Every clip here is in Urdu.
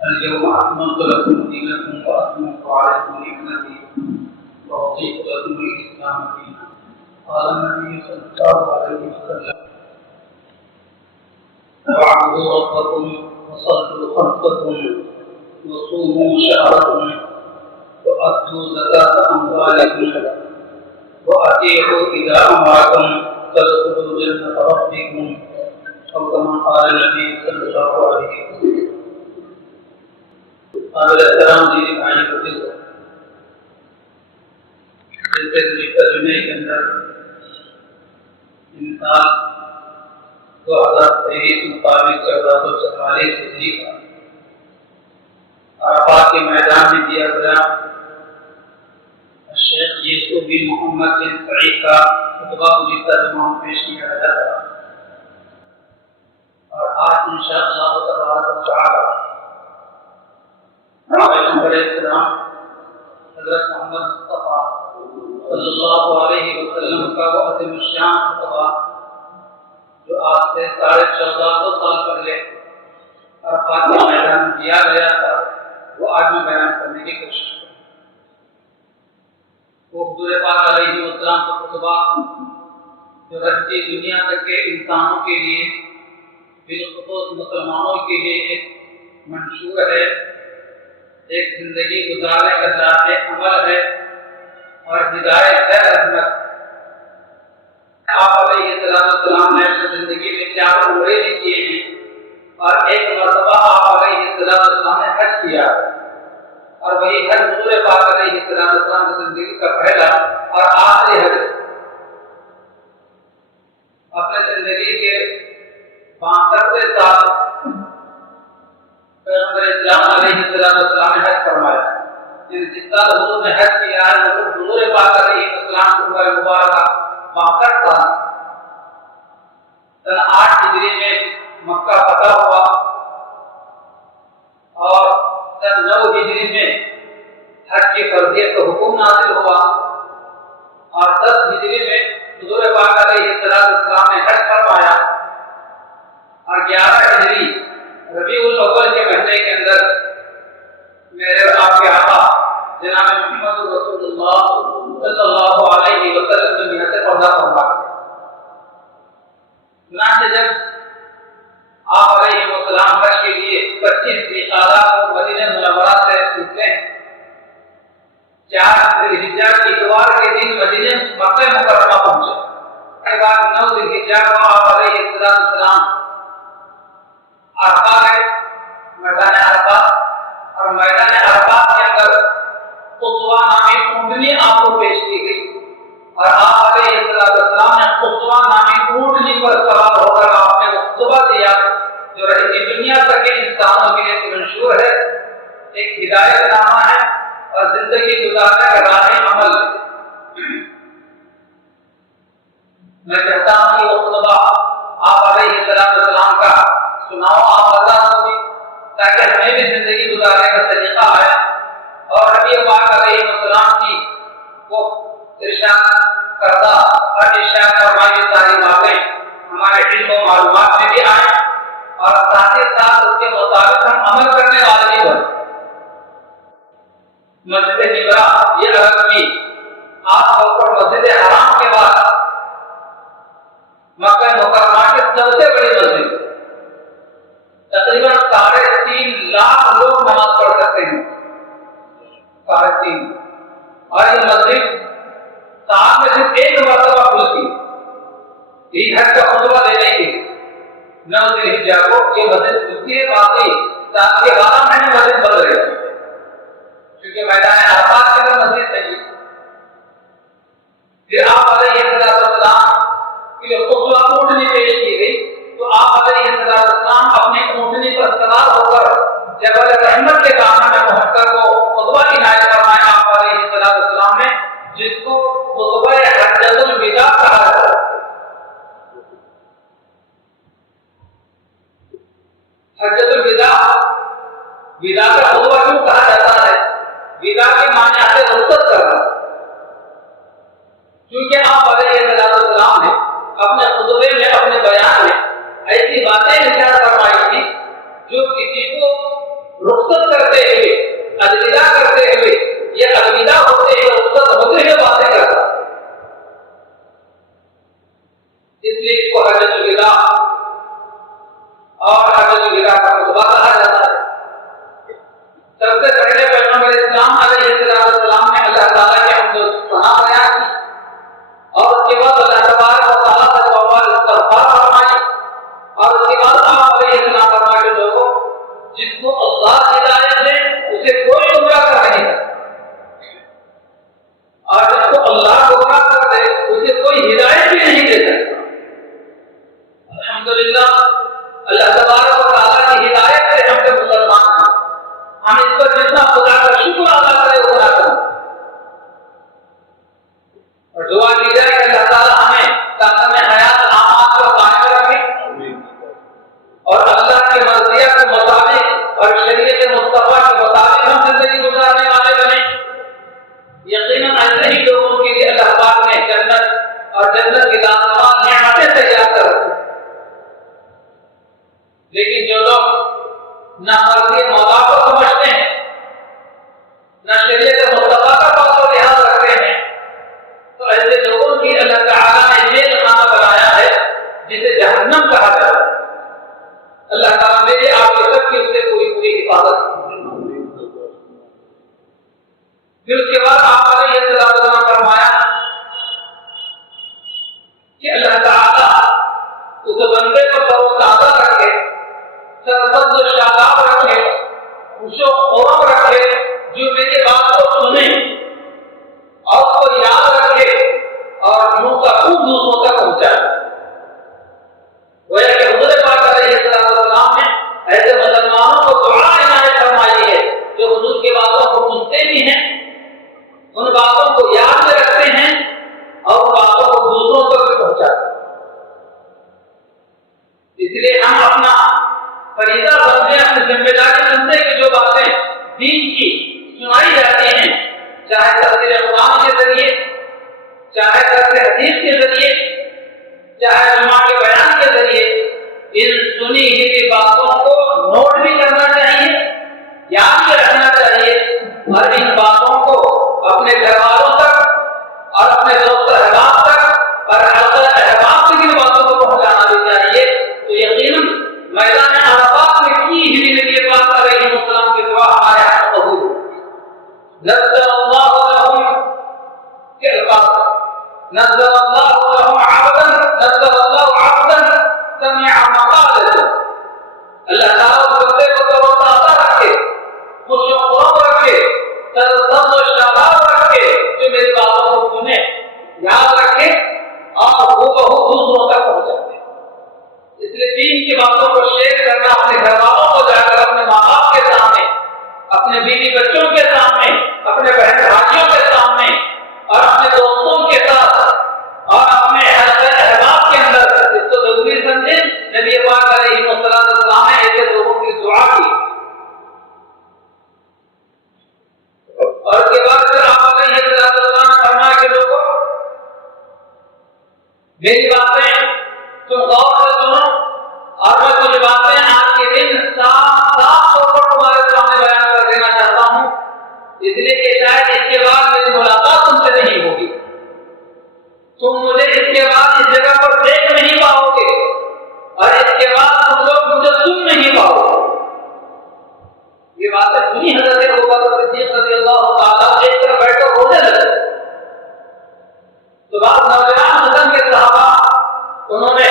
اليوم أكملت لكم دينكم وأتممت عليكم نعمتي ورضيت لكم الإسلام دينا. قال النبي صلى الله عليه وسلم: واعبدوا ربكم وصلوا خمسكم وصوموا شهركم وأدوا زكاة أموالكم وأطيعوا إذا أمركم تدخلوا جنة ربكم أو كما قال النبي صلى الله عليه وسلم. قابل احترام دینی بھائی بھائی کو جیسے ترجمے کے اندر انسان 2023 مطابق 1444 ہجری کا عرفات کے میدان میں دیا گیا شیخ یوسف بن محمد بن سعید کا خطبہ کو جس ترجمہ پیش کیا گیا تھا، اور آج انشاءاللہ تبارک و تعالی پیغمبر اسلام حضرت محمد مصطفیٰ صلی اللہ علیہ وسلم کا وہ عظیم الشان خطبہ جو آج سے 1450 سال پہلے عرفات کے میدان میں دیا گیا تھا، وہ آج میں بیان کرنے کی کوشش کروں۔ وہ حضور پاک علیہ السلام کا خطبہ جو رہتی دنیا تک کے انسانوں کے لیے، بالخصوص مسلمانوں کے لیے ایک منشور ہے، ایک زندگی گزارنے کا ذات عمل ہے اور ہدایت ہے، رحمت۔ آپ علیہ السلام نے اپنی زندگی میں 4 عمرے بھی کیے ہیں اور ایک مرتبہ آپ علیہ السلام نے حج کیا، اور وہی حج حضور پاک علیہ السلام کی زندگی کا پہلا اور آخری حج۔ اپنے زندگی کے 62 سال پیغمبر اسلام علیہ السلام نے حج فرمایا، جتنا حضور نے حج کیا ہے وہ حضور پاک علیہ السلام کی عمر مبارکہ 62 سال۔ سن 8 ہجری میں مکہ فتح ہوا اور سن 9 ہجری میں حج کی فرضیت کا حکم نازل ہوا، اور 10 ہجری میں حضور پاک علیہ السلام نے حج فرمایا، اور 11 ہجری ربیع الاول کے مہینے کے اندر میرے اور آپ کے آقا جناب محمد رسول اللہ صلی اللہ علیہ وسلم دنیا سے پردہ فرما گئے۔ چنانچہ جب آپ علیہ السلام حج کے لیے 25 ذوالقعدہ کو مدینہ منورہ سے نکلے، 4 ذوالحجہ کی اتوار کے دن مدینہ مکہ مکرمہ پہنچے۔ اس کے بعد 9 ذوالحجہ کو آپ علیہ السلام عرفات ہے، میدان عرفات، اور میدان عرفات کے اندر قصوہ نامی اونٹنی آپ کو پیش کی گئی، اور آپ علیہ السلام نے قصوہ نامی اونٹنی پر سوار ہو کر آپ نے وہ خطبہ دیا جو رہتی دنیا تک کے انسانوں کے لیے منشور ہے، ایک ہدایت نامہ ہے اور زندگی گزارنے کا راہ عمل۔ میں چاہتا ہوں کہ وہ خطبہ آپ علیہ السلام کا سناؤ آپ اللہ کو، تاکہ ہمیں بھی زندگی گزارنے کا طریقہ آئے، اور نبی پاک علیہ السلام کی وہ ارشاد کردہ اور ارشاد فرمائی ساری باتیں ہمارے علم و معلومات میں بھی آئیں، اور ساتھ ہی ساتھ اس کے مطابق ہم عمل کرنے والے بھی بنیں۔ مسجد نبرا یہ عرب کی خاص طور پر مسجد حرام کے بعد مکہ مکرمہ کی سب سے بڑی مسجد، تقریباً 3.5 لاکھ لوگ نماز پڑھ سکتے ہیں، 3.5، اور یہ مسجد سال میں صرف ایک مرتبہ کھلتی ہے، یہ حج کا خطبہ دینے کی 9 ذوالحجہ کو یہ مسجد کھلتی ہے، باقی سال کے 12 مہینے مسجد بند رہے گی، کیونکہ میدان عرفات کے اندر مسجد نہیں۔ پھر آپ علیہ السلام کی خطبہ اونٹنی پیش کی گئی، تو آپ علیہ السلام اپنے اونٹنی پر سوار ہو کر جبل رحمت کے دامن میں پہنچ کر وہ خطبہ عنایت فرمایا آپ علیہ السلام نے، جس کو خطبہ حجۃ الوداع کہا جاتا ہے۔ حجۃ الوداع، وداع کا خطبہ کیوں کہا جاتا ہے؟ وداع کے معنی ہے رخصت کرنا، کیونکہ آپ علیہ السلام نے اپنے خطبے میں، اپنے بیان میں ایسی باتیں ارشاد فرمائی تھی جو کسی کو رخصت رخصت کرتے ہوئے، الوداع کرتے ہوئے یا الوداع ہوتے ہوئے رخصت ہوتے ہوئے باتیں کرتا، اس لیے اس کو حجۃ الوداع اور حجۃ الوداع کا خطبہ کہا جاتا ہے۔ سب سے پہلے پیغمبر اسلام علیہ السلام نے اللہ تعالیٰ کے حمد و ثنا بیان کی، اور اس کے بعد اللہ تبارک و تعالیٰ سے توبہ استغفار فرمائی، اور اس کے بعد آپ علیہ السلام فرمائے کہ لوگوں جس کو اللہ ہدایت دے اسے کوئی گمراہ کر نہیں سکتا، اور جس کو اللہ گمراہ کر دے اسے کوئی ہدایت بھی نہیں دے سکتا۔ الحمدللہ اللہ تبارک و تعالیٰ کی ہدایت سے ہم سے مسلمان ہیں، ہم اس پر جتنا خدا کا شکر ادا کریں اتنا کریں، اور دعا کی جائے کہ اللہ تعالیٰ ہمیں تاکہ حیات اعمال کو قائم رکھے اور اللہ کی مرضیات کے مطابق اور شریعت مصطفیٰ کے مطابق ہم زندگی گزارنے والے بنے۔ یقیناً ایسے ہی لوگوں کے لیے اللہ پاک نے جنت اور جنت کی لازوال نعمتیں تیار کر رکھی، لیکن جو لوگ نہ مرضی مولا کو سمجھتے ہیں نہ شریعت مصطفیٰ کا پاس و لحاظ رکھتے ہیں، تو ایسے لوگوں کی اللہ تعالیٰ نے جیل خانہ بنایا ہے جسے جہنم کہا جاتا ہے۔ اللہ تعالیٰ میرے آپ کے سب کی اس سے پوری پوری حفاظت۔ پھر اس کے بعد آپ علیہ السلام فرمایا کہ اللہ تعالیٰ اس بندے کو تروتازہ رکھے، سرسبز و شاداب رکھے، خوش و خرم رکھے، جو میری بات کو سنے اور اس کو یاد رکھے اور منہ کا خوب دوسروں تک پہنچائے۔ گویا کہ حضور پاک علیہ السلام نے ایسے مسلمانوں کو دعا عنایت فرمائی ہے جو حضور کی باتوں کو سنتے بھی ہیں، ان باتوں کو یاد میں رکھتے ہیں اور ان باتوں کو دوسروں تک بھی پہنچاتے ہیں۔ اس لیے ہم اپنا فریضہ سمجھیں، اپنی ذمہ داری سمجھیں کہ جو باتیں دین کی سنائی جاتی ہیں، چاہے تفسیر قرآن کے ذریعے، چاہے درس حدیث کے ذریعے، چاہے جمعہ کے بیان کے ذریعے، ان سنی ہوئی باتوں کو نوٹ بھی کرنا چاہیے، یاد بھی رکھنا چاہیے، اور ان باتوں کو اپنے گھر والوں تک اور اپنے دوست احباب تک اور احباب تک ان باتوں کو پہنچانا بھی چاہیے۔ تو یقیناً میدان عرفات میں کی ہوئی نبی پاک علیہ السلام کی دعا ہمارے ہاتھ قبول۔ نزل اللہ لهم کے الفاظ، نزل اللہ لهم عبدا، نزل اللہ عبدا سمع مقالته۔ اللہ تعالیٰ اس بندے کو تروتازہ رکھے، خوش و خرم رکھے، سرسبز و شاداب رکھے، جو میری باتوں کو سنے، یاد رکھے اور ہو دوسروں تک پہنچائے۔ اس لیے دین کی باتوں کو شیئر کرنا اپنے گھر والوں کو جا کر اپنے ماں باپ کے سامنے، اپنے بیوی بچوں کے سامنے، اپنے بہن بھائیوں کے سامنے اور اپنے دوستوں کے ساتھ اور اپنے احباب کے اندر اس کو ضروری سمجھیں۔ نبی پاک علیہ السلام نے ایسے لوگوں کی دعا کی، اور اس کے بعد پھر آپ علیہ السلام فرمایا کہ لوگوں میری باتیں تم غور سے سنو، اور میں کچھ باتیں آج کے دن صاف طور پر تمہارے سامنے بیان کر دینا چاہتا ہوں، اس لیے کہ شاید اس کے بعد میری ملاقات تم سے نہیں ہوگی، تم مجھے اس کے بعد اس جگہ پر دیکھ نہیں پاؤ گے، اور اس کے بعد تم لوگ مجھے سن نہیں پاؤ گے۔ یہ باتیں سنی حضرت ابوبکر صدیق رضی اللہ تعالیٰ ایک طرف بیٹھ کر رونے لگے، تو بعض نوجوان حسن کے صحابہ انہوں نے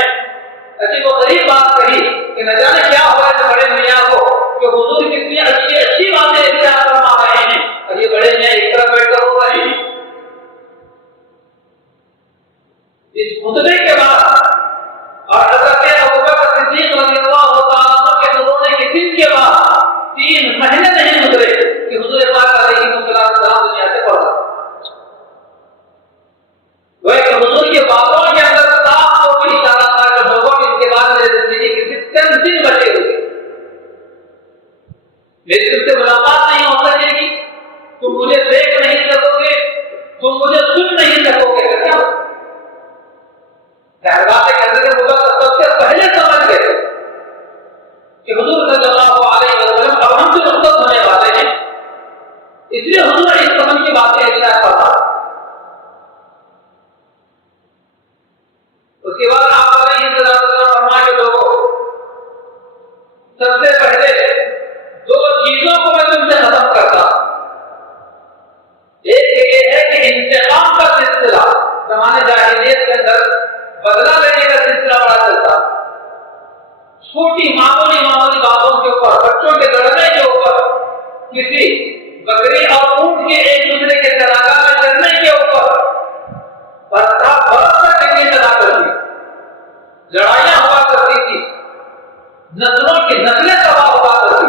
عجیب و غریب بات کہی کہ نہ جانے کیا ہوا ہے بڑے میاں کو کہ حضور کتنی اچھی باتیں ارشاد فرما رہے ہیں اور یہ بڑے میاں ایک طرف بیٹھ کر رو رہے ہیں۔ اس خطبے کے بعد اور حضرت ابوبکر صدیق رضی اللہ تعالیٰ کے رونے کے دن کے بعد 3 مہینے نہیں گزرے کہ حضور پاک علیہ السلام دنیا سے پڑھ گئے۔ وہ ایک حضور کی باتوں کے اندر صاف طور پر اشارہ تھا کہ لوگوں اس کے بعد میرے زندگی کے چند دن بچے ہوئے، میری تم سے ملاقات نہیں ہو سکے گی، تم مجھے دیکھ نہیں سکو گے، تم مجھے سن نہیں سکو گے۔ کیا باتیں کرنے کے بعد سب سے پہلے سمجھ گئے کہ حضور صلی اللہ علیہ وسلم اب ہم سے رخصت ہونے چھوٹی معمولی باتوں کے اوپر، بچوں کے لڑنے کے اوپر، کسی بکری اور اونٹ کے ایک دوسرے کے چراگاہ میں چلنے کے اوپر برسہ کتنی چلا کرتی، لڑائیاں ہوا کرتی تھی، نسلوں کی نسلیں تباہ ہوا کرتی،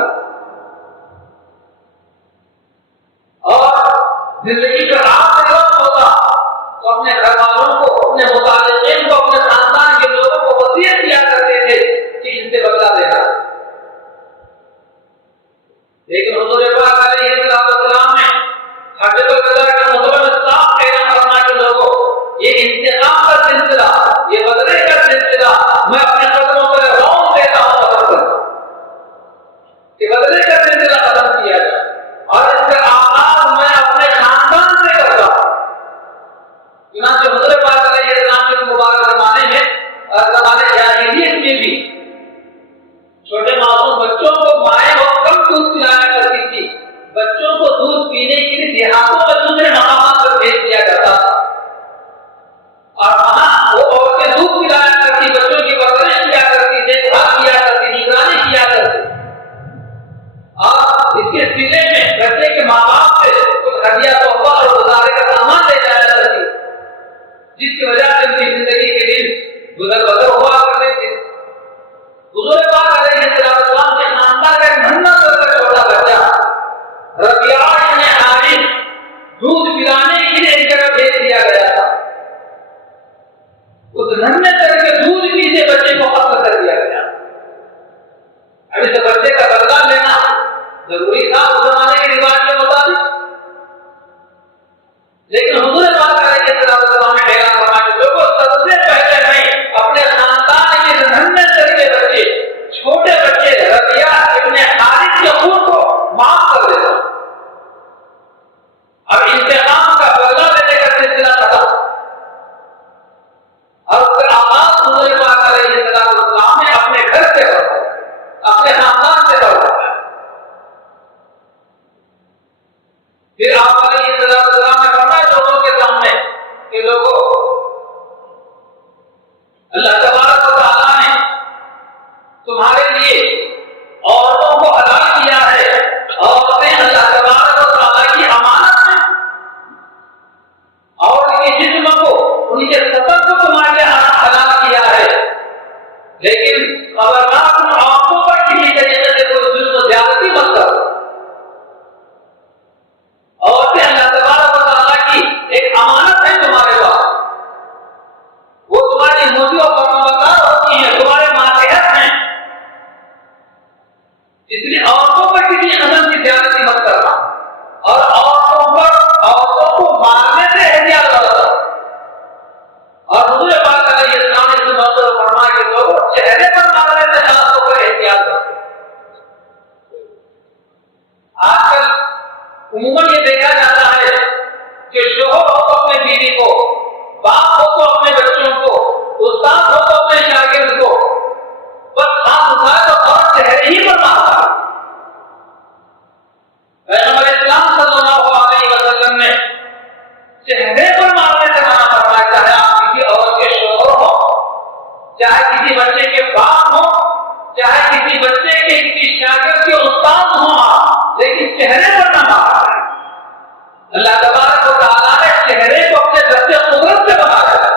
اور زندگی کا آخری وقت ہوتا تو اپنے گھر والوں کو، اپنے متعلقین کو، اپنے خاندان کے لوگوں کو وصیت کیا کرتے تھے کہ ان سے بدلہ دینا۔ لیکن حضور پاک علیہ السلام نے حجۃ الوداع کے خطبے میں صاف اعلان فرمایا کہ لوگوں، یہ انتقام کا سلسلہ، یہ بدلے کا سلسلہ میں اپنے قدموں پر رون دیتا ہوں، کہ بدلے کا سلسلہ ختم کیا جائے، اور اس کا آغاز میں اپنے خاندان سے کرتا ہوں۔ چنانچہ حضور پاک علیہ السلام کے مبارک زمانے میں اور زمانے جاہلیت میں بھی چھوٹے معصوم بچوں کو مائیں بہت کم دودھ پلایا کرتی تھی، بچوں کو دودھ پینے کے لیے دیہاتوں میں دوسرے مقامات پر بھیج دیا جاتا تھا، اور وہاں وہ عورتیں دودھ پلایا کرتی، بچوں کی پرورش کیا کرتی، دیکھ بھال کیا کرتی، نگرانی کیا کرتی، اور اس کے سلے میں بچے کے ماں باپ سے کچھ ہدیہ تحفہ اور گزارے کا سامان لے جایا کرتی، جس کی وجہ سے ان کی زندگی کے دن گزر بسر ہوا کرتے تھے۔ حضور پاک علیہ السلام کے خاندان کا ایک ننھا سا چھوٹا بچہ ربیعہ بن حارث دودھ پلانے کے لیے ایک جگہ بھیج دیا گیا تھا، اس ننھے سے کے دودھ پیتے بچے کو قتل کر دیا گیا۔ اب اس بچے کا بدلہ لینا ضروری تھا اس زمانے کے رواج کے مطابق، لیکن حضور پاک علیہ السلام نے اعلان فرمایا کہ لوگوں، سب سے پہلے میں اپنے خاندان کے ننھے سے کے بچے، چھوٹے بچے ربیعہ ابن حارث کے خون کو معاف کر دیتا ہوں۔ اب انتقام کا بدلہ لینے کا سلسلہ ختم، اور اس کا آغاز حضور پاک علیہ السلام نے اپنے گھر سے کرا، اپنے خاندان سے کرا۔ پھر آپ علیہ السلام نے فرمایا لوگوں کے سامنے کہ لوگوں، اللہ تبارک و تعالیٰ نے تمہارے لیے عورتوں کو حلال کیا ہے، عورتیں اللہ تبارک و تعالیٰ کی امانت ہیں، اور ان کے جسم کو، ان کے سطر کو تمہارے لیے حلال کیا ہے، لیکن خبردار تم عورتوں پر کسی طریقے سے کوئی ظلم و زیادتی مت کرو۔ عورتیں اللہ تبارک و تعالیٰ کی ایک امانت ہے تمہارے پاس، وہ تمہاری موجی اور فرمانبردار ہوتی ہیں، تمہارے ماتحت ہیں، اس لیے عورتوں پر کسی قسم کی زیادتی مت کرنا، اور عورتوں کو مارنے سے احتیاط کرنا۔ اور حضور پاک علیہ السلام نے اس موقع پر فرمایا کہ لوگوں، چہرے پر مارنے سے خاص طور پر احتیاط کرو۔ آج کل عموماً یہ دیکھا جاتا ہے کہ شوہر ہو تو اپنے بیوی کو، باپ ہو تو اپنے بچوں کو، استاد ہو تو اپنے شاگرد کو، بس ہاتھ اٹھائے تو اور چہرے ہی پر مارتا ہے۔ پیغمبر اسلام صلی اللہ علیہ وسلم نے چہرے پر مارنے سے منع فرمایا، چاہے آپ کسی عورت کے شوہر ہو، چاہے کسی بچے کے باپ ہو، چاہے کسی بچے کے کسی شاگرد کے استاد ہوں، لیکن چہرے پر نہ مارا۔ اللہ تبارک و تعالیٰ نے چہرے کو اپنے درجے قدرت سے بنایا ہے،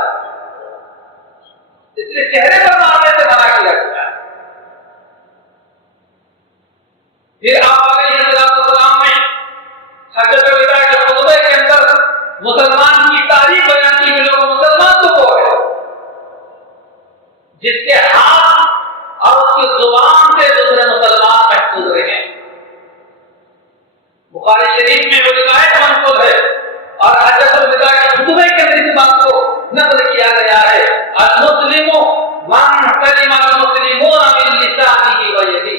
اس لیے چہرے پر مارنے سے منع کیا گیا ہے۔ پھر آپ علیہ السلام نے حجۃ الوداع کے خطبے کے اندر مسلمان کی تعریف بیان کی کہ لوگ مسلمان تو وہ ہے جس کے ہاتھ اور اس کی زبان سے دوسرے مسلمان محفوظ رہے۔ بخاری شریف میں وہ روایت منقول ہے، اور حجۃ الوداع کے خطبے کے اندر اس بات کو نقل کیا گیا ہے، المسلم من سلم المسلمون من لسانه ويده،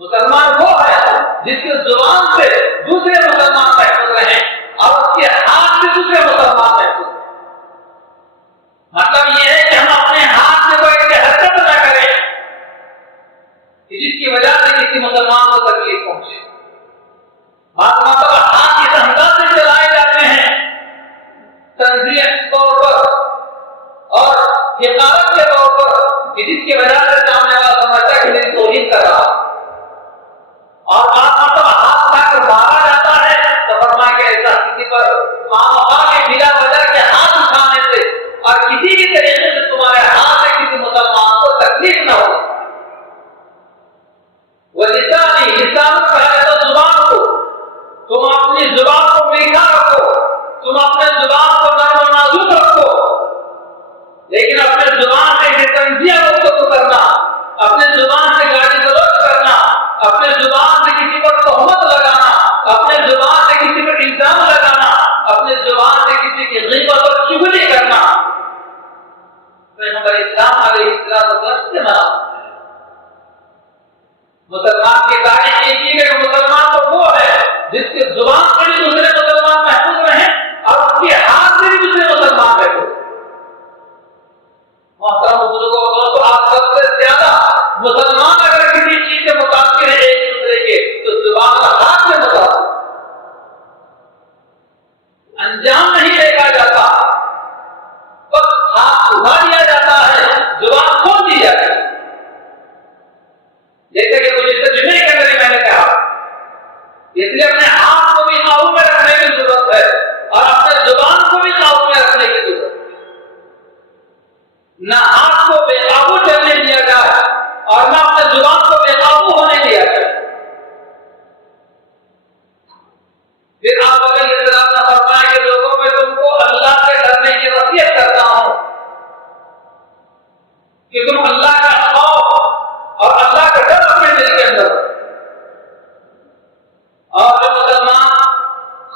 مسلمان وہ ہے جس کی زبان سے دوسرے مسلمان محفوظ رہیں اور اس کے ہاتھ سے دوسرے مسلمان محفوظ رہیں۔ مطلب یہ ہے کہ ہم اپنے ہاتھ سے کوئی ایسی حرکت نہ کریں جس کی وجہ سے کسی مسلمان کو تکلیف پہنچے۔ بعض مرتبہ ہاتھ اس انداز سے چلائے جاتے ہیں تنزیہ طور پر اور حقارت کے طور پر کہ جس کی وجہ سے سامنے کہ میری توہین کر رہا اور آپ مرتبہ ہاتھ اٹھا کر مارا جاتا ہے تو فرمایا کہ ایسا کسی پر کے بلا وجہ کے ہاتھ اٹھانے سے اور کسی بھی طریقے سے تمہارے ہاتھ سے کسی مسلمان کو تکلیف نہ ہو. وہ لسان کہا جاتا زبان کو تم اپنی زبان کو میٹھا رکھو, تم اپنے زبان کو نرم و نازک رکھو, لیکن اپنے زبان سے تنزیہ گفتگو کرنا, اپنے زبان سے گالی گلوچ کرنا, اپنے زبان سے کسی پر تہمت لگانا, اپنے زبان سے کسی پر الزام لگانا, اپنے زبان سے کسی کی غیبت اور چغلی کرنا پیغمبر اسلام علیہ السلام سے منع. مسلمان کی تعریف یہ کی کہ مسلمان تو وہ ہے جس کی زبان سے بھی دوسرے مسلمان محفوظ رہیں اور اس کے ہاتھ سے بھی دوسرے مسلمان محفوظ. محترم بزرگوں تو آپ سب سے زیادہ مسلمان اگر کسی چیز سے متاثر ہے ایک دوسرے کے تو زبان کا ہاتھ سے متاثر. انجام نہیں دیکھا جاتا, بس ہاتھ اٹھا دیا جاتا ہے, زبان کھول دی جاتی ہے. جیسے کہ مجھے ترجمے کے اندر میں نے کہا, اس لیے اپنے ہاتھ کو بھی قابو میں رکھنے کی ضرورت ہے اور اپنے زبان کو بھی قابو میں رکھنے کی ضرورت ہے. نہ ہاتھ کو بے قابو چلنے دیا جائے اور نہ اپنے زبان کو بے قابو ہونے دیا جائے. پھر آپ اگر یہ طرح نہ فرمائیں کہ لوگوں میں تم کو اللہ سے ڈرنے کی وصیت کرتا ہوں کہ تم اللہ کا خوف اور اللہ کا ڈر اپنے دل کے اندر, اور جو مسلمان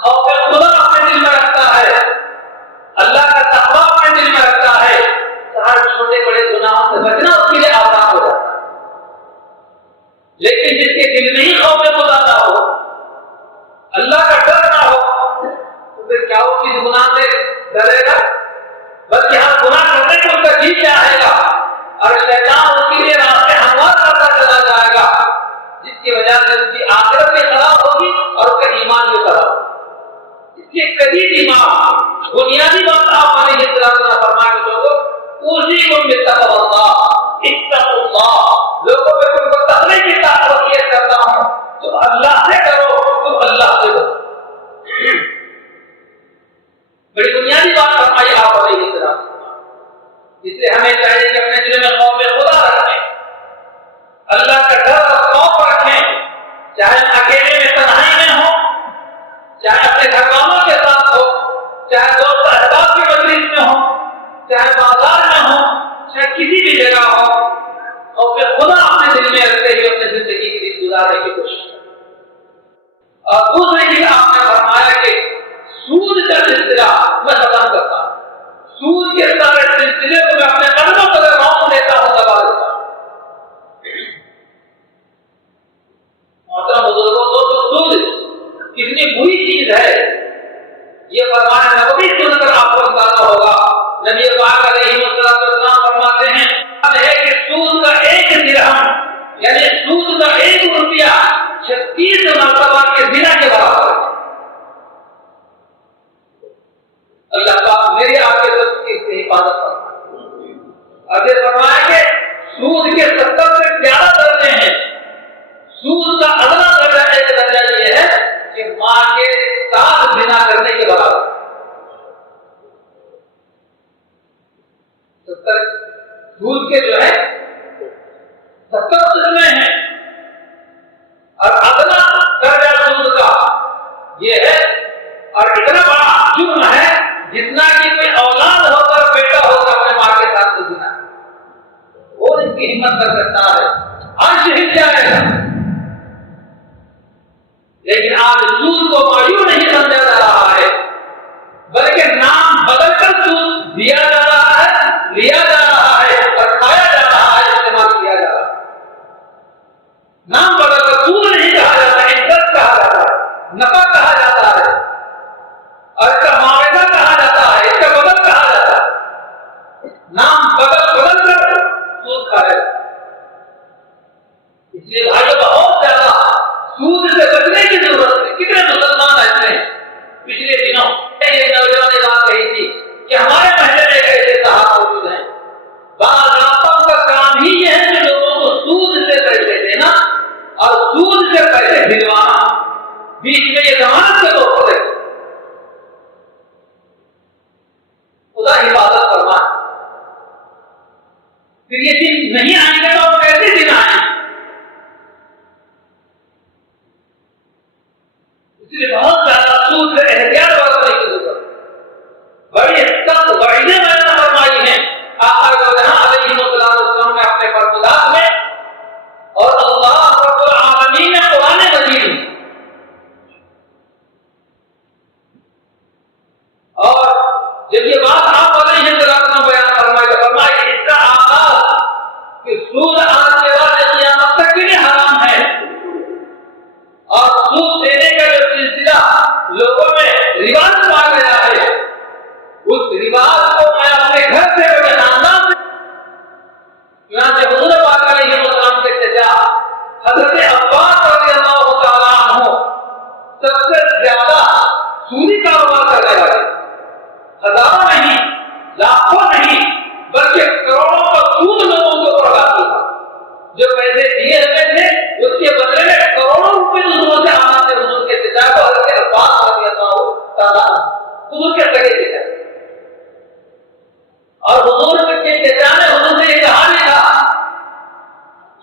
خوف خدا اپنے دل میں رکھتا ہے, اللہ کا تقویٰ اپنے دل میں رکھتا ہے, ہر چھوٹے بڑے گناہوں سے بچنا اس کے لیے آسان ہو جاتا ہے. لیکن جس کے دل میں ہی خوف خدا نہ ہو, اللہ کا ڈر نہ ہو, تو پھر کیا وہ کس گناہ سے ڈرے گا؟ بلکہ ہر گناہ کرنے کو اس کا جی چاہے گا اور شیطان اس کے لیے راستے ہموار کرتا چلا جائے گا, جس کی وجہ سے اس کی آخرت بھی خراب ہوگی اور اس کا ایمان بھی خراب ہوگا. اس کی قدیم ایمان بنیادی بات آپ علیہ السلام نے فرمایا کہ لوگوں اوصیکم بتقوی اللہ, اتقوا اللہ, لوگوں میں تم کو تقوی کی وصیت کرتا ہوں, تم اللہ سے کرو, تم اللہ سے کرو. بڑی بنیادی بات فرمائی آپ علیہ السلام. اس لیے ہمیں چاہیے کہ اپنے دل میں خوف خدا رکھیں, اللہ کا ڈر اور خوف رکھیں, چاہے اکیلے میں تنہائی میں ہو, چاہے اپنے گھر والوں کے ساتھ ہو, چاہے دوست احباب کی مجلس میں ہو, چاہے بازار میں ہو, چاہے کسی بھی جگہ ہو, اور پھر خدا اپنے دل میں رکھتے ہوئے اپنی زندگی کی گزارنے کی کوشش کریں. اور دوسری چیز آپ نے فرمایا کہ سود کا سلسلہ میں ختم کرتا ہوں, سود کے سارے سلسلے کو میں اپنے قدموں پر رونق دیتا ہوں, دبا دیتا ہوں. محترم بزرگوں تو سود کتنی بری چیز ہے یہ فرمان نبوی سن کر آپ کو اندازہ ہوگا. نبی پاک علیہ السلام فرماتے ہیں کہ سود کا ایک درہم یعنی سود کا 1 روپیہ 36 مرتبہ کے زنا کے برابر ہے. اللہ پاک میری آپ کے سب کی حفاظت فرمائے. اور یہ فرمایا کہ سود کے 70 سے زیادہ درجے ہیں. سود کا ادنا درجہ ایک درجہ یہ ہے کہ ماں کے ساتھ زنا کرنے کے برابر. 70 سود کے جو ہے 70 قسمیں ہیں اور ادنا درجہ سود کا یہ ہے, اور اتنا بڑا جرم ہے جتنا کہ کوئی اولاد ہو کر بیٹا ہو کر اپنے ماں کے ساتھ زنا, وہ اس کی ہمت کر سکتا ہے, عرش ہل جائے گا. لیکن آج سود کو مایو نہیں سمجھا جا رہا ہے, بلکہ نام بدل کر سود دیا جا رہا ہے, لیا جا رہا ہے اور کھایا جا رہا ہے, استعمال کیا جا رہا ہے. نام بدل کر سود نہیں کہا جاتا, عزت کہا جاتا ہے, نفع کہا جاتا ہے, اور اس کا معاوضہ کہا جاتا ہے, اس کا بدل کہا جاتا ہے. نام بدل کر سود کھایا. اس لیے بھائیوں بہت زیادہ سود سے بچنے کی ضرورت ہے. کتنے مسلمان ایسے ہیں, پچھلے دنوں ایک نوجوان نے بات کہی تھی کہ ہمارے محلے میں ایسے صاحب موجود ہیں, بعض راتوں کا کام ہی یہ ہے کہ لوگوں کو سود سے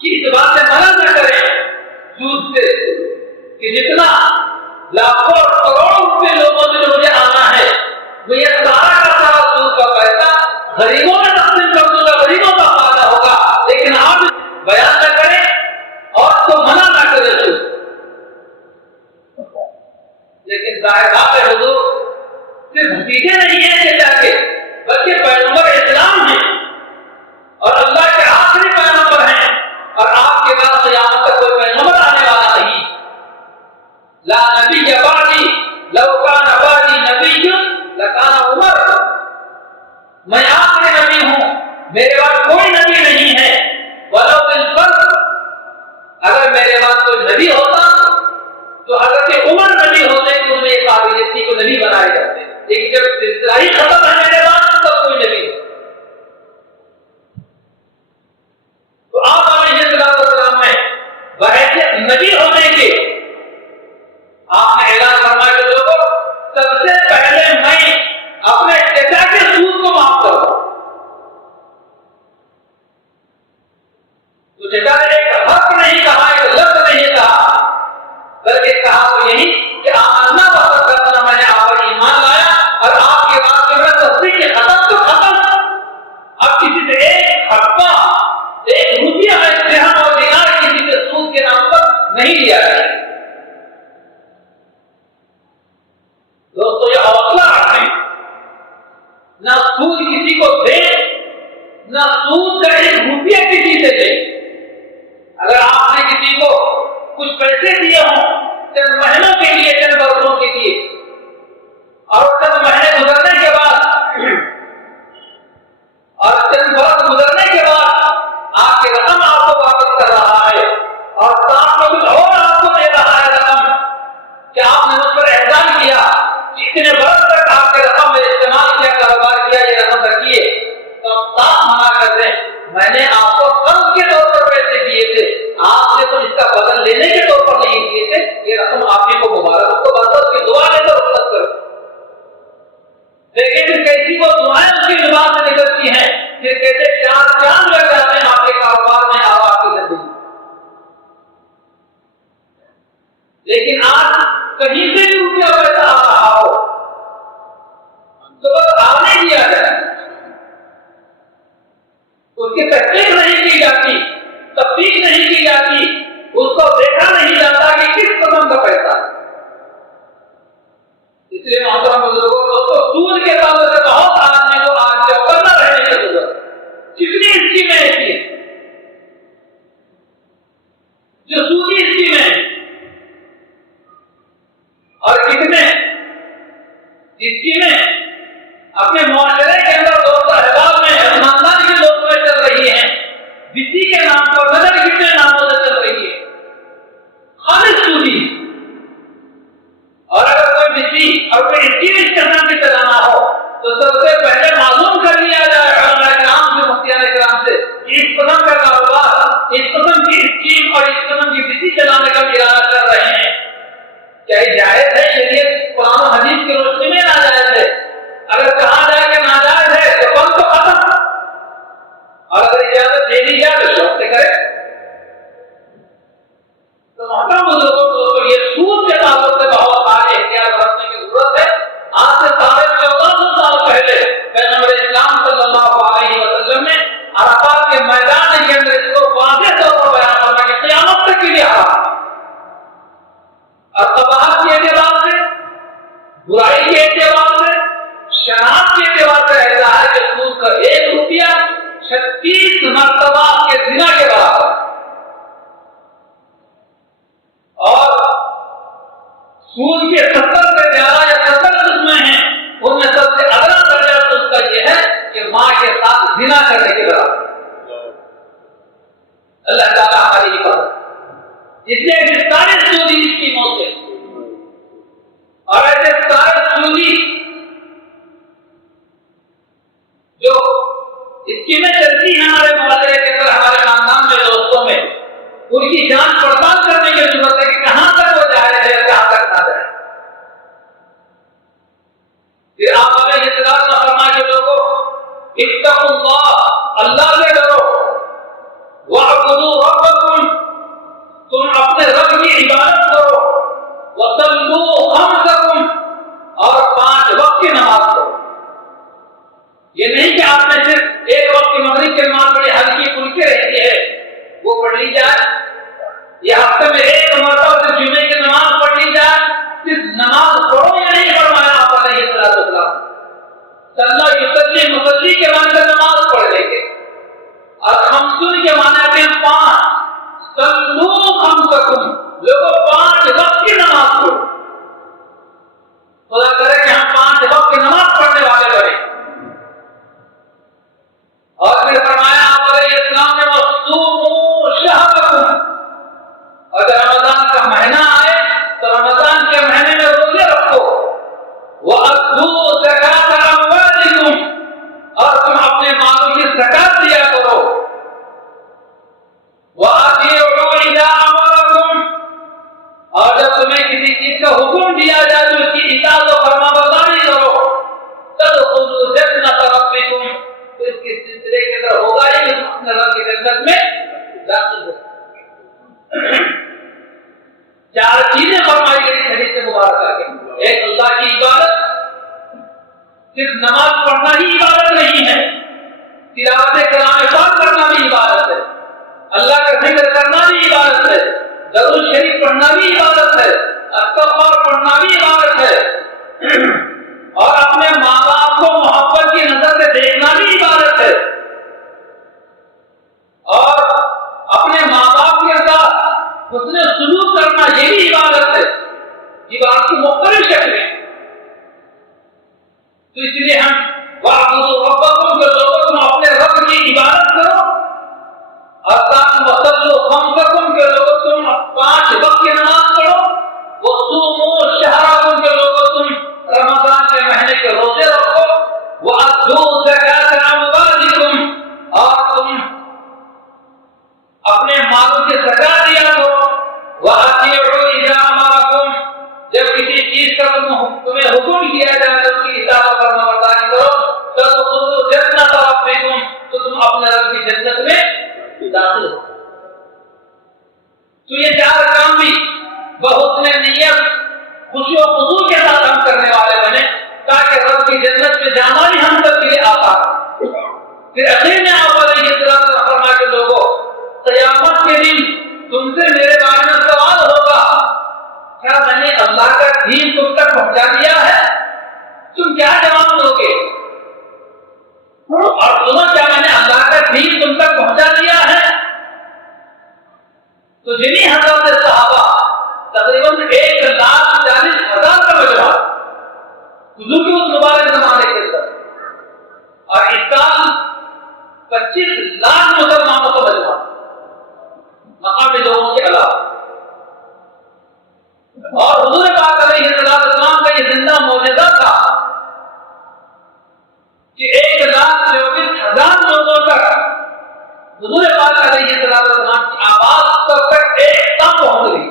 کہ اس بات سے منع نہ کریں سود سے کہ جتنا لاکھوں اور کروڑوں روپے لوگوں سے مجھے آنا ہے وہ یہ سارا کا سارا سود کا پیسہ غریبوں میں تقسیم کر دوں گا، غریبوں کا فائدہ ہوگا، لیکن آپ بیان نہ کریں اور تو منع نہ کریں سود۔ لیکن صاحب حضور صرف بھتیجے نہیں ہیں کہ جا کے، بلکہ پیغمبر اسلام ہیں اور اللہ کے آخری پیغمبر ہیں، اور آپ کے بعد قیامت تک کوئی پیغمبر آنے والا نہیں۔ لا نبی بعدی لو کان بعدی نبی لکان عمر، میں آخری نبی ہوں، میرے بعد کوئی نبی نہیں ہے، ولو بالفرض اگر میرے بعد کوئی نبی ہوتا تو حضرت عمر نبی ہوتے تو انہیں یہ قابلیت تھی کو نبی بنائے جاتے، لیکن جب سلسلہ ہی ختم ہے میرے بعد تب کوئی نبی نہیں۔ تو آپ علیہ السلام میں بحیثیت نبی ہونے کے آپ نے اعلان فرمایا کہ لوگوں سب سے پہلے میں اپنے چچا کے سود کو معاف کروں۔ تو چچا نے ایک حق نہیں کہا، ایک لفظ نہیں کہا، بلکہ کہا تو یہی کہ آمنا وقت کرنا، میں نے آپ پر ایمان لایا اور آپ کے بعد میں تصدیق کے ختم تو ختم، اب کسی سے ایک حقہ ایک روپیہ میں درہم اور دینار کسی سے سود کے نام پر نہیں لیا جائے۔ دوستو یہ حوصلہ رکھیں، نہ سود کسی کو دے، نہ سود کا ایک روپیہ کسی سے دے۔ اگر آپ نے کسی کو کچھ پیسے دیے ہوں چند مہینوں کے لیے، چند برسوں کے لیے، اور چند مہینے گزرنے کے بعد اور چند برس گزرنے کے بعد آپ کی رقم آپ کو واپس کر رہا ہے اور ساتھ میں کچھ اور آپ کو دے رہا ہے رقم کہ آپ نے مجھ پر احسان کیا، اتنے برس تک آپ کے رقم میں استعمال کیا، کاروبار کیا، یہ رقم رکھیے، تو آپ صاف منع کر دیں میں نے آپ کو قرض کے طور پر پیسے دیے تھے، آپ نے تو اس کا بدل لینے کے طور پر نہیں دیے تھے، یہ رقم آپ ہی کو مبارک، اس کو برکت کی دعا دے کر رخصت کرو۔ لیکن کیسی وہ دعائیں اس کی زبان سے نکلتی ہیں پھر کہتے چار چاند لگ جاتے ہیں آپ کے کاروبار میں، آپ کی زندگی۔ لیکن آج کہیں سے بھی روپیہ پیسہ آ رہا ہو تو بس آنے دیا جائے، اس کی تحقیق نہیں کی جاتی، تفتیش نہیں کی جاتی، اس کو دیکھا نہیں جاتا کہ کس قسم کا پیسہ ہے۔ اس لیے محترم بزرگوں دوستوں سود کے تعلق سے بہت آدمی کو آج چوکنا رہنے کی ضرورت ہے۔ کتنی اسکیمیں ایسی ہیں جو سودی اسکیمیں ہیں، اور کتنے اسکیمیں اپنے معاشرے کے اندر دوست احباب میں، خاندان کے دوست میں چل رہی ہیں، بسی کے نام پر، نظر کتنے ناموں سے چل رہی ہے، خالص سودی۔ اور اگر کوئی بسی اور کوئی اسکیم اس کے نام سے چلانا ہو تو سب سے پہلے معلوم کر لیا جائے علماء کرام سے، مفتیان کرام سے کہ اس قسم کا کاروبار، اس قسم کی اسکیم اور اس قسم کی بسی چلانے کا ارادہ کر رہے ہیں، کیا یہ جائز ہے؟ شریعت قرآن و حدیث کی روشنی میں ناجائز ہے؟ اگر کہا جائے کہ ناجائز ہے تو بند تو ختم، اور اگر اجازت دے دی جائے تو شوق سے کرے۔ تو محترم بزرگوں کو یہ سود کے تعلق سے بہت آج احتیاط برتنے کی ضرورت ہے۔ آج سے 1400 سال پہلے پیغمبر اسلام صلی اللہ علیہ وسلم نے عرفات کے میدان کے اندر اس کو واضح طور پر بیان کرنا کہ قیامت تک کے لیے حرام، اور قباحت کے اعتبار سے، برائی کے اعتبار سے، شناخت کے اعتبار سے ایسا ہے کہ سود کا 1 روپیہ 36 مرتبہ کے زنا کے برابر، اور سود کے 70 سے زیادہ یا 70 قسمیں ہیں، ان میں سب سے ادنا درجہ سود کا یہ ہے کہ ماں کے ساتھ زنا کرنے کے برابر۔ اللہ تعالیٰ ہماری حفاظت، اس لیے سارے سودی اسکیموں سے اور ایسے سارے سودی جو اسکیمیں چلتی ہیں ہمارے معاشرے کے اندر، ہمارے خاندان میں، دوستوں میں، ان کی جانچ پڑتال کرنے کی ضرورت ہے کہ کہاں تک وہ جائز ہے، کہاں تک نہ جائے۔ پھر آپ علیہ السلام نے فرمایا کہ لوگوں اتقوا اللہ، اللہ سے ڈرو، واعبدوا ربکم، بھی آپ نے صرف ایک وقت کی مغرب کی نماز بڑی ہلکی پھلکی رہتی ہے وہ پڑھ لی جائے، یا ہفتے میں ایک مرتبہ سے جمعے کی نماز پڑھ لی جائے، صرف نماز پڑھو یا نہیں فرمایا آپ علیہ السلام صلی یصلی مصلی کے معنی سے نماز پڑھ لیں گے، اور خمسون کے معنی میں 5 صلو خمسکم، لوگوں 5 وقت کی نماز پڑھو، خدا کرے کہ ہم 5 وقت کی نماز پڑھنے والے بنے۔ اور پھر فرمایا آپ علیہ السلام نے وصوموا شہرکم، اگر رمضان کا مہینہ آئے تو رمضان کے مہینے میں روزے رکھو، وَأَدُّوا زَكَاةَ أَمْوَالِكُمْ، اور تم اپنے مالوں کی زکات دیا کرو، وَأَطِيعُوا إِذَا أَمَرَكُمْ، اور جب تمہیں کسی چیز کا حکم دیا جائے تو اس کی اطاعت و فرمانبرداری کرو، تَدْخُلُوا جَنَّةَ رَبِّكُمْ، تو اس کے سلسلے کے اندر ہوگا ہی کہ تم اپنے رب کی جنت میں داخل ہو۔ 4 چیزیں فرمائی گئی حدیث مبارکہ کے، ایک اللہ کی عبادت، صرف نماز پڑھنا ہی عبادت نہیں ہے، تلاوت کلام پاک کرنا بھی عبادت ہے، اللہ کا ذکر کرنا بھی عبادت ہے، درود شریف پڑھنا بھی عبادت ہے، استغفار پڑھنا بھی عبادت ہے، اور اپنے ماں باپ کو محبت کی نظر سے دیکھنا بھی عبادت ہے، اور اپنے ماں باپ کے ساتھ حسن سلوک کرنا یہ بھی عبادت ہے، عبادت کی مختلف شکلیں، تو اس لیے ہم وَاعْبُدُوا رَبَّكُمْ کے لوگوں تم اپنے رب کی عبادت کرو، اور ساتھ وَصَلُّوا خَمْسَكُمْ کے لوگوں تم 5 وقت کی نماز پڑھو، وَصُومُوا شَهْرَكُمْ کے لوگوں تم رمضان کے مہینے کے روزے رکھو، وَأَدُّوا زَكَاةَ أَمْوَالِكُمْ، اور تم اپنے مالوں کی زکات دیا کرو، وَأَطِيعُوا إِذَا أَمَرَكُمْ، جب کسی چیز کا تمہیں حکم کیا جائے تو اس کی اطاعت و فرمانبرداری کرو، تَدْخُلُوا جَنَّةَ رَبِّكُمْ، تو تم اپنے رب کی جنت میں داخل ہو۔ تو یہ 4 کام بھی بحسن نیت خوشی و خضوع کے ساتھ ہم کرنے والے بنے، تاکہ رب کی جنت میں جانا بھی ہم سب کے لیے آسان۔ پھر اخیر میں آپ علیہ السلام فرما کے لوگوں، قیامت کے دن تم سے میرے بارے میں سوال ہوگا، کیا میں نے اللہ کا دین تم تک پہنچا دیا ہے؟ تم کیا جواب دو گے؟ اور سنو، کیا میں نے اللہ کا دین تم تک پہنچا دیا ہے؟ تو جنہیں حضرت صحابہ تقریباً 1,40,000 کا مجمع حضور کے اس مبارک زمانے کے اندر، اور اس سال 25 لاکھ مسلمانوں کا مجمع مقامی لوگوں کے علاوہ، اور حضور پاک علیہ السلام کا یہ زندہ معجزہ تھا کہ 1,24,000 لوگوں تک حضور پاک علیہ السلام کی آواز تک ایک دم پہنچ گئی۔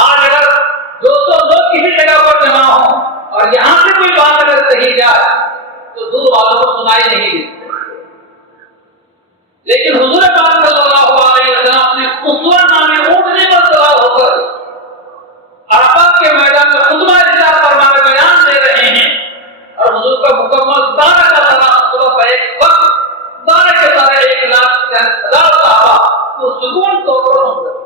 آج اگر 200 لوگ کسی جگہ پر جمع ہوں اور یہاں سے کوئی بات اگر کہی جائے تو دور والوں کو سنائی نہیں دیتی، لیکن حضور پاک صلی اللہ علیہ وسلم اپنے اسوہ نامی اونٹنے پر سوار ہو کر عرفات کے میدان میں خطبہ ارشاد فرمائے بیان دے رہے ہیں، اور حضور کا مکمل سارا کا سارا خطبہ کا ایک وقت سارے کے سارے 1,40,000 صحابہ کو سکون طور پر سن گئے،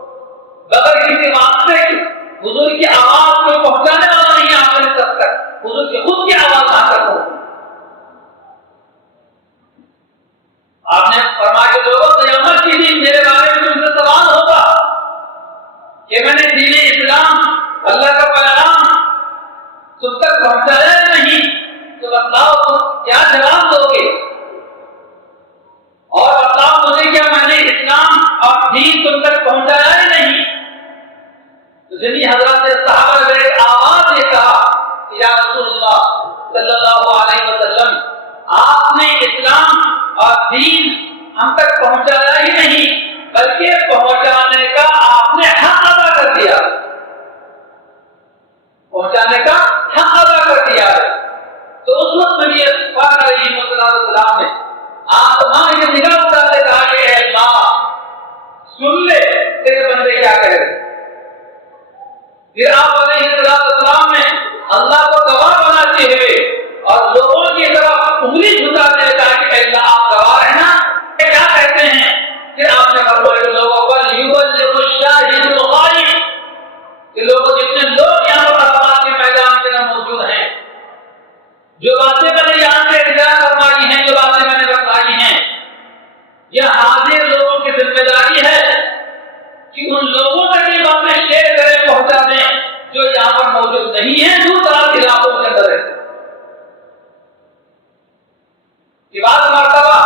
بغیر کسی واسطے کی۔ حضور کی آواز کو پہنچانے والا نہیں آپ نے تب تک، حضور کی خود کی آواز آ کر پہنچی۔ آپ نے فرمایا کہ لوگوں، قیامت کے دن میرے بارے میں تم سے سوال ہوگا کہ میں نے دین اسلام، اللہ کا پیغام تم تک پہنچایا نہیں، تو بتلاؤ تم کیا جواب دو گے؟ اور بتلاؤ مجھے، کیا میں نے اسلام اور دین تم تک پہنچایا ہی نہیں؟ تو جنہیں حضرات صحابہ نے آواز یہ کہا کہ یا رسول اللہ صلی اللہ علیہ وسلم، آپ نے اسلام اور دین ہم تک پہنچایا ہی نہیں، بلکہ پہنچانے کا آپ نے حق ادا کر دیا، پہنچانے کا حق ادا کر دیا ہے۔ تو اس وقت نبی پاک علیہ السلام نے آسمان کی نگاہ اٹھا کے کہا کہ اے اللہ، سن لے تیرے بندے کیا کہہ رہے۔ پھر آپ علیہ السلام نے اللہ کو گواہ بناتے ہوئے اور لوگوں کی طرف انگلی جھکا دیتا ہے کہ اللہ آپ گواہ رہنا. کیا کہتے ہیں کہ آپ نے فرمایا لوگوں پر یبلغ الشاہد الغائب کہ لوگوں جتنے لوگ یہاں پر عرفات کے میدان کے اندر موجود ہیں، جو باتیں میں نے یہاں سے ارشاد فرمائی ہیں، جو باتیں میں نے بتائی ہیں، یہ حاضر لوگوں کی ذمہ داری ہے کہ ان لوگوں تک یہ باتیں شیئر کریں، پہنچا دیں جو یہاں پر موجود نہیں ہیں، دور دراز علاقوں کے اندر ہے. یہ بات مرتبہ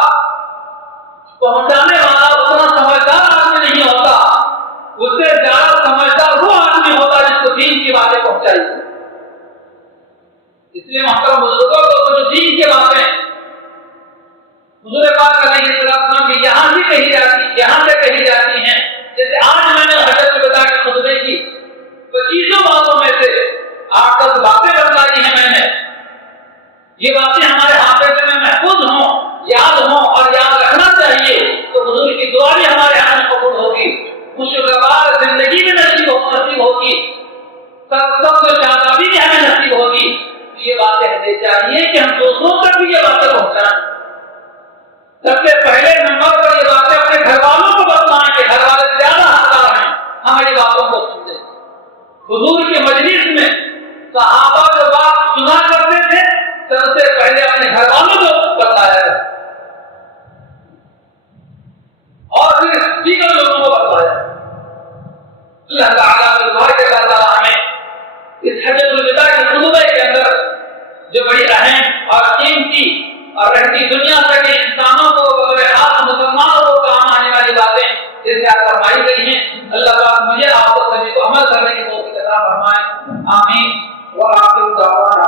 پہنچانے والا اتنا سمجھدار آدمی نہیں ہوتا، اس سے زیادہ سمجھدار وہ آدمی ہوتا جس کو دین کی باتیں پہنچائی. اس لیے محترم بزرگوں کو جو دین کی باتیں حضور پاک علیہ السلام کی یہاں سے کہی جاتی ہیں، جیسے آج میں نے حجۃ الوداع کے خطبے کی 25 باتوں میں سے 8-10 باتیں بتائی ہیں میں نے. یہ باتیں ہمارے حافظے میں محفوظ ہوں، یاد ہوں اور یاد رکھنا چاہیے تو حضور کی دعا بھی ہمارے ہاں میں قبول ہوگی، خوشگوار زندگی میں نصیب ہوگی، سب شادابی بھی ہمیں نصیب ہوگی. یہ باتیں ہمیں چاہیے کہ ہم دوسروں تک بھی یہ باتیں پہنچائیں. سب سے پہلے نمبر پر یہ باتیں اپنے گھر والوں کو بتلائیں کہ گھر والے زیادہ حقدار ہیں ہماری باتوں کو سنتے. حضور کے مجلس میں صحابہ جو بات سنا کرتے تھے سب سے پہلے اپنے گھر والوں کو بتایا اور پھر دیگر لوگوں کو بتایا. اللہ تعالیٰ ہمیں اس حجۃ الوداع کے خطبے کے اندر جو بڑی اہم اور قیمتی اور رہتی دنیا تک انسانوں کو خاص مسلمانوں کو کام آنے والی باتیں جیسے فرمائی گئی ہیں، اللہ پاک مجھے آپ کو سبھی کو عمل کرنے کی توفیق عطا فرمائے. آمین. وآخر دعوانا